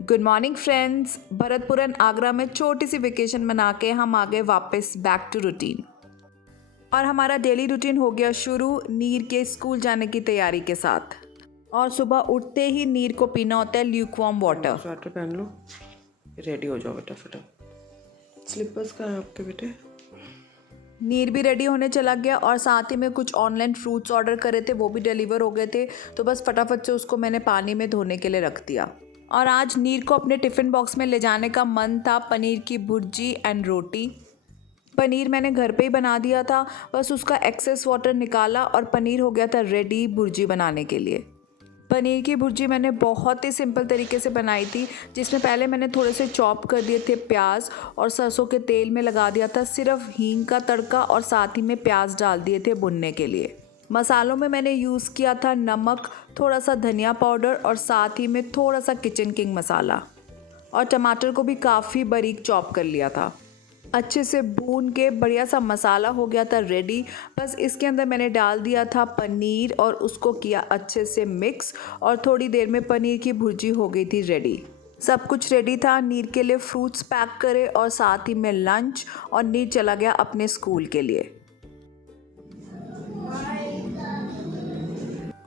Good morning friends. Bharatpur and Agra में छोटी सी vacation मना के हम आ गए वापस बैक टू रूटीन और हमारा डेली रूटीन हो गया शुरू नीर के स्कूल जाने की तैयारी के साथ। और सुबह उठते ही नीर को पीना होता है ल्यूकवार्म वाटर। स्वेटर पहन लो, रेडी हो जाओ बेटा फटाफट। स्लीपर्स कहाँ हैं आपके बेटे? नीर भी रेडी होने चला गया और साथ ही में कुछ ऑनलाइन फ्रूट्स ऑर्डर करे थे, वो भी डिलीवर हो गए थे, तो बस फटाफट से उसको मैंने पानी में धोने के लिए रख दिया। और आज नीर को अपने टिफ़िन बॉक्स में ले जाने का मन था पनीर की भुर्जी एंड रोटी। पनीर मैंने घर पे ही बना दिया था, बस उसका एक्सेस वाटर निकाला और पनीर हो गया था रेडी भुर्जी बनाने के लिए। पनीर की भुर्जी मैंने बहुत ही सिंपल तरीके से बनाई थी, जिसमें पहले मैंने थोड़े से चॉप कर दिए थे प्याज और सरसों के तेल में लगा दिया था सिर्फ हींग का तड़का और साथ ही में प्याज डाल दिए थे भुनने के लिए। मसालों में मैंने यूज़ किया था नमक, थोड़ा सा धनिया पाउडर और साथ ही में थोड़ा सा किचन किंग मसाला, और टमाटर को भी काफ़ी बारीक चॉप कर लिया था। अच्छे से भून के बढ़िया सा मसाला हो गया था रेडी। बस इसके अंदर मैंने डाल दिया था पनीर और उसको किया अच्छे से मिक्स, और थोड़ी देर में पनीर की भुर्जी हो गई थी रेडी। सब कुछ रेडी था। नीर के लिए फ्रूट्स पैक करे और साथ ही में लंच, और नीर चला गया अपने स्कूल के लिए।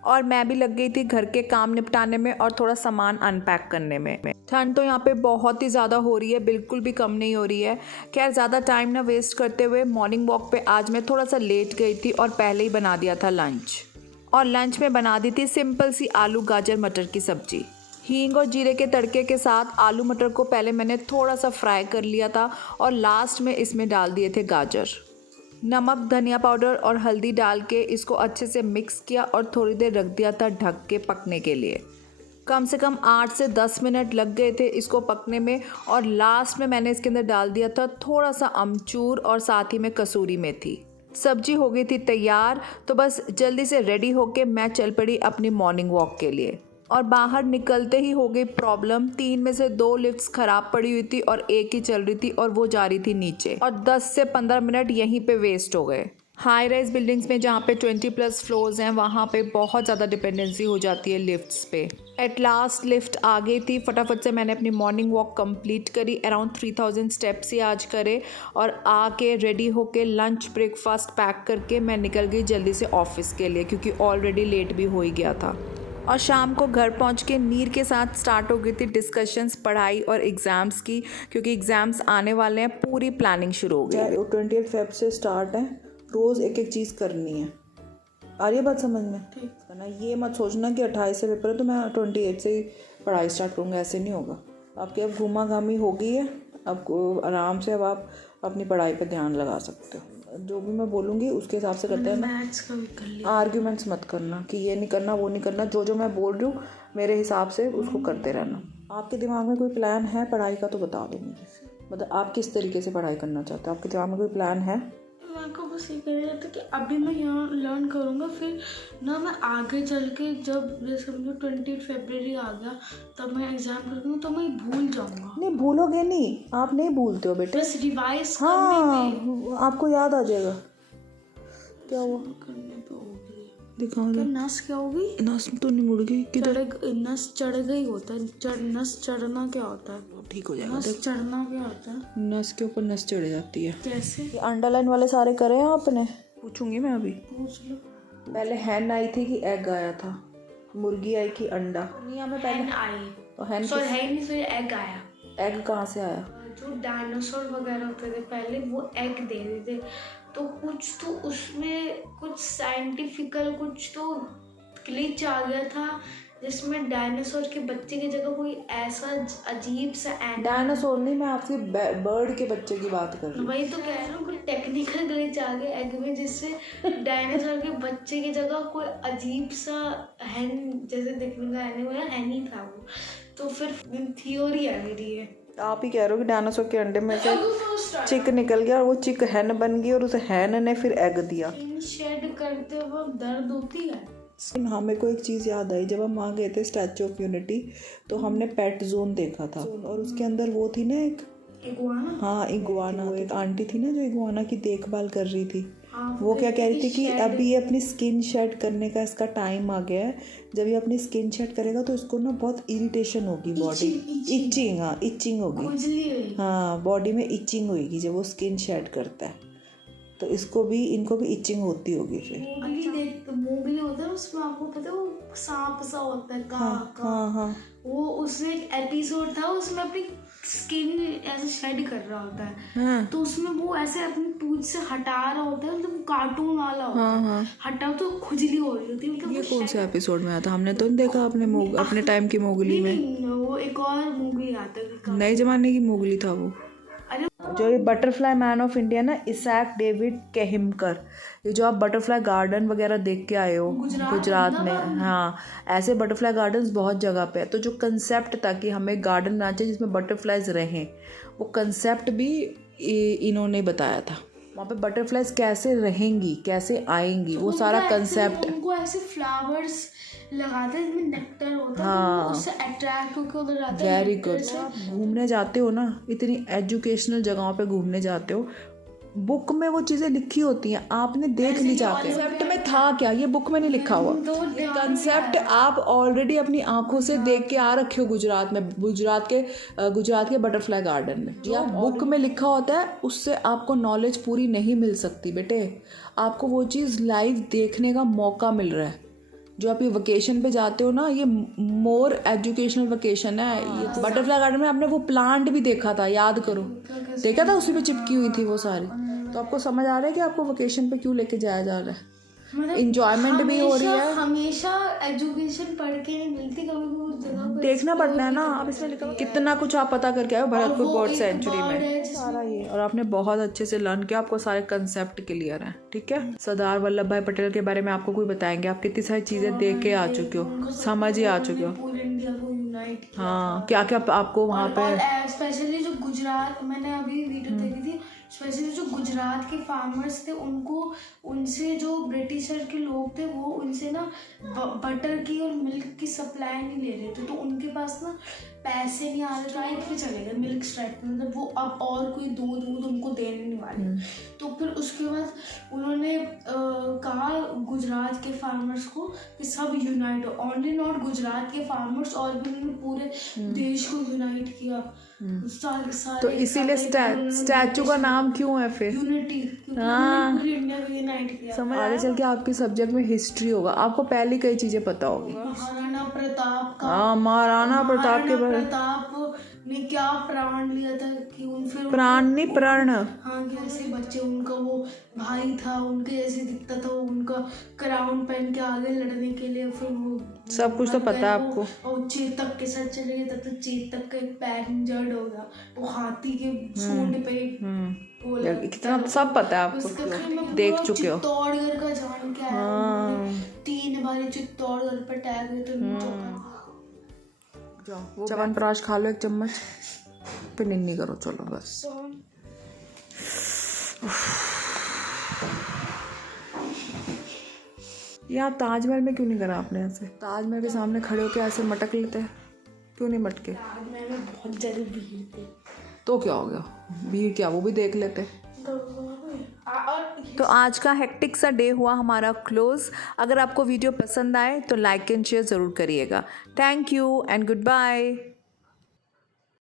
और मैं भी लग गई थी घर के काम निपटाने में और थोड़ा सामान अनपैक करने में। ठंड तो यहाँ पे बहुत ही ज़्यादा हो रही है, बिल्कुल भी कम नहीं हो रही है। खैर ज़्यादा टाइम ना वेस्ट करते हुए मॉर्निंग वॉक पे आज मैं थोड़ा सा लेट गई थी और पहले ही बना दिया था लंच। और लंच में बना दी थी सिंपल सी आलू गाजर मटर की सब्जी। हींग और जीरे के तड़के के साथ आलू मटर को पहले मैंने थोड़ा सा फ्राई कर लिया था और लास्ट में इसमें डाल दिए थे गाजर। नमक, धनिया पाउडर और हल्दी डाल के इसको अच्छे से मिक्स किया और थोड़ी देर रख दिया था ढक के पकने के लिए। कम से कम 8 से 10 मिनट लग गए थे इसको पकने में। और लास्ट में मैंने इसके अंदर डाल दिया था थोड़ा सा अमचूर और साथ ही में कसूरी मेथी। सब्जी हो गई थी तैयार, तो बस जल्दी से रेडी होके मैं चल पड़ी अपनी मॉर्निंग वॉक के लिए। और बाहर निकलते ही हो गई प्रॉब्लम। 3 में से 2 लिफ्ट्स ख़राब पड़ी हुई थी और एक ही चल रही थी और वो जा रही थी नीचे, और 10 से 15 मिनट यहीं पे वेस्ट हो गए। हाई राइज बिल्डिंग्स में जहाँ पे 20+ फ्लोर्स हैं वहाँ पे बहुत ज़्यादा डिपेंडेंसी हो जाती है लिफ्ट्स पे। एट लास्ट लिफ्ट आ गई थी। फटाफट से मैंने अपनी मॉर्निंग वॉक कंप्लीट करी। अराउंड 3000 स्टेप्स ही आज करे, और आके रेडी होके लंच ब्रेकफास्ट पैक करके मैं निकल गई जल्दी से ऑफिस के लिए, क्योंकि ऑलरेडी लेट भी हो ही गया था। और शाम को घर पहुंच के नीर के साथ स्टार्ट हो गई थी डिस्कशंस पढ़ाई और एग्ज़ाम्स की, क्योंकि एग्ज़ाम्स आने वाले हैं। पूरी प्लानिंग शुरू हो गई। 20 फेब से स्टार्ट है, रोज़ एक एक चीज़ करनी है। आ रही है बात समझ में? ठीक है ना। ये मत सोचना कि 28 से पेपर है तो मैं 28 से ही पढ़ाई स्टार्ट करूँगा, ऐसे नहीं होगा। आपकी अब घूमा घामी हो गई है, अब आराम से अब आप अपनी पढ़ाई पे ध्यान लगा सकते हो। जो भी मैं बोलूँगी उसके हिसाब से करते हैं। मैथ्स का भी कर लिया। आर्ग्यूमेंट्स मत करना कि ये नहीं करना वो नहीं करना। जो मैं बोल रही हूँ मेरे हिसाब से उसको करते रहना। आपके दिमाग में कोई प्लान है पढ़ाई का तो बता दो मुझे। मतलब आप किस तरीके से पढ़ाई करना चाहते हो? आपके दिमाग में कोई प्लान है? मेरे को बस ये कहना चाहता कि अभी मैं यहाँ लर्न करूँगा, फिर ना मैं आगे चल के जब जैसे समझो 28 फरवरी आ गया तब मैं एग्ज़ाम करूँगा तो मैं भूल जाऊँगा। नहीं भूलोगे नहीं, आप नहीं भूलते हो बेटे। बस रिवाइज हाँ आपको याद आ जाएगा। क्या हुआ? करने पे हो गई। दिखाओ तो नस क्या होगी? नस तो नहीं मुड़ गई। नस चढ़ गई होता है। नस चढ़ना क्या होता है? ठीक हो जाएगा। नस चढ़ना क्या होता है? नस के ऊपर नस चढ़ जाती है। कैसे? ये अंडरलाइन वाले सारे करे हैं आपने? पूछूंगी मैं अभी। पूछ लो। पहले हैन आई थी कि एग आया था? मुर्गी आई कि अंडा? दुनिया में पहले हैन आई। तो हैन सॉरी हैन नहीं, फिर एग आया। एग कहाँ से आया? जो डायनासोर वगैरह होते थे पहले वो एग दे देते, तो कुछ तो उसमें कुछ साइंटिफिकल कुछ तो ग्लिच आ गया था जिसमें डायनासोर के बच्चे की जगह कोई ऐसा अजीब सा डायनासोर नहीं, मैं आपकी बर्ड के बच्चे की बात कर रही हूँ। वही तो कह रहा हूँ, कोई टेक्निकल ग्लिच आ गया एग में जिससे डायनासोर के बच्चे की जगह कोई अजीब सा हैन जैसे दिखने का हैन ही था वो। तो फिर थ्योरी आ गई है। आप ही कह रहे हो कि डायनासोर के अंडे में से चिक निकल गया और वो चिक हैन बन गई और उस हैन ने फिर एग दिया। शेड करते वक्त दर्द होती है। हाँ मेरे को एक चीज़ याद आई। जब हम वहाँ गए थे स्टैचू ऑफ यूनिटी तो हमने पेट जोन देखा था, और उसके अंदर वो थी ना एक इगुआना। हाँ इगुआना। एक आंटी थी ना जो इगुआना की देखभाल कर रही थी, हाँ, वो क्या कह रही थी कि shed- अभी ये अपनी स्किन शेड करने का इसका टाइम आ गया है। जब ये अपनी स्किन शेड करेगा तो इसको ना बहुत इरिटेशन होगी, बॉडी इचिंग, हाँ इचिंग होगी, खुजली हुई। हाँ बॉडी में इचिंग होगी जब वो स्किन शेड करता है। तो इनको भी इचिंग होती होगी फिर। मोगली होता है उसमें, आपको पता है वो सांप सा होता है का। हाँ वो उसमें एक एपिसोड था, उसमें अपनी स्किन ऐसे शेड कर रहा होता है। तो उसमें वो ऐसे अपनी पूंछ से हटा रहा होता है, मतलब कार्टून वाला होता है। हटाओ तो खुजली हो रही होती है, मतलब ये कौन से एपिसोड में आया था? हमने तो नहीं देखा अपने टाइम की मोगली में। वो एक और मूवी आता है। नए जमाने की मोगली था वो। अरे जो ये बटरफ्लाई मैन ऑफ इंडिया ना, इसैक डेविड केहिमकर, ये जो आप बटरफ्लाई गार्डन वगैरह देख के आए हो गुजरात में, हाँ ऐसे बटरफ्लाई गार्डन्स बहुत जगह पे है। तो जो कंसेप्ट था कि हमें गार्डन बनाना चाहिए जिसमें बटरफ्लाइज रहें, वो कंसेप्ट भी इन्होंने बताया था। वहाँ पे बटरफ्लाइज कैसे रहेंगी, कैसे आएंगी, वो सारा कंसेप्ट। उनको ऐसे फ्लावर्स लगाते हैं जिसमें नेक्टर होता है, तो वो उससे अट्रैक्ट होकर उधर जाते हैं। Very good. घूमने जाते हो ना, इतनी एजुकेशनल जगहों पे घूमने जाते हो, बुक में वो चीज़ें लिखी होती हैं, आपने देख ली जाके। कंसेप्ट में था क्या, ये बुक में नहीं लिखा हुआ। ये कंसेप्ट आप ऑलरेडी अपनी आंखों से देख के आ रखे हो गुजरात में, गुजरात के बटरफ्लाई गार्डन में। जो आप बुक में लिखा होता है उससे आपको नॉलेज पूरी नहीं मिल सकती बेटे। आपको वो चीज़ लाइव देखने का मौका मिल रहा है। जो आप ये वेकेशन पे जाते हो ना, ये मोर एजुकेशनल वेकेशन है। ये बटरफ्लाई गार्डन में आपने वो प्लांट भी देखा था, याद करो, देखा था, उसी पे चिपकी हुई थी वो सारी। तो आपको समझ आ रहा है कि आपको वेकेशन पे क्यों लेके जाया जा रहा है। इंजॉयमेंट भी हो रही है। हमेशा एजुकेशन पढ़ के नहीं मिलती, कभी भी उस जगह पर देखना पड़ता है ना। आप इसमें लिखा हुआ कितना कुछ आप पता करके आए हो भरतपुर बर्ड सेंचुरी में, सारा ये। और आपने बहुत अच्छे से लर्न किया, आपको सारे कंसेप्ट क्लियर हैं, ठीक है। सरदार वल्लभ भाई पटेल के बारे में आपको कोई बताएंगे, आप कितनी सारी चीजें देख के आ चुके हो, समझ ही आ चुके हो। पूरे इंडिया को यूनाइट किया। हाँ, क्या क्या आपको वहाँ पे। स्पेशली जो गुजरात, मैंने अभी वीडियो देखी थी, स्पेशली जो गुजरात के फार्मर्स थे, उनसे जो ब्रिटिशर के लोग थे, वो उनसे ना बटर की और मिल्क की सप्लाई नहीं ले रहे थे। तो उनके पास ना पैसे नहीं आ रहे, स्ट्राइक पे चले गए, मिल्क स्ट्राइक पे। मतलब वो अब और कोई दूध उनको देने नहीं वाले। तो फिर उसके बाद उन्होंने कहा गुजरात के फार्मर्स को कि सब यूनाइट हो। ओनली नॉट गुजरात के फार्मर्स, और भी उन्होंने पूरे देश को यूनाइट किया। तो इसीलिए स्टैचू का नाम क्यों है फिर? यूनिटी, पूरी इंडिया को यूनाइट किया। समझ आगे चल के आपके सब्जेक्ट में हिस्ट्री होगा, आपको पहले कई चीजें पता होगी। महाराणा प्रताप का, हाँ, महाराणा प्रताप के बारे। प्रताप ने क्या प्राण लिया था कि फिर प्राण नहीं, प्रण। हाँ, कैसे बच्चे, उनका वो भाई था, उनके जैसे दिखता था, उनका क्राउन पहन के आगे लड़ने के लिए, फिर वो सब कुछ तो पता है आपको। और चेतक के साथ चले गए, तब तो चेतक का एक पैर इंजर्ड हो गया, वो हाथी के सूंड पे कितना सब पता है आपको, देख चुके हो। चित्तौड़गढ़ का जान क्या है, 3 बार चित्तौड़गढ़ पर टैग हुए थे। च्यवनप्राश खा लो 1 चम्मच, फिर निन्नी करो, चलो बस। यहाँ ताजमहल में क्यों नहीं करा आपने ऐसे? ताजमहल के सामने खड़े होकर ऐसे मटक लेते हैं, क्यों नहीं मटके? ताजमहल में बहुत ज़्यादा भीड़ थी। तो क्या हो गया, भीड़ क्या, वो भी देख लेते। तो आज का हेक्टिक सा डे हुआ हमारा क्लोज। अगर आपको वीडियो पसंद आए तो लाइक एंड शेयर ज़रूर करिएगा। Thank you and good bye.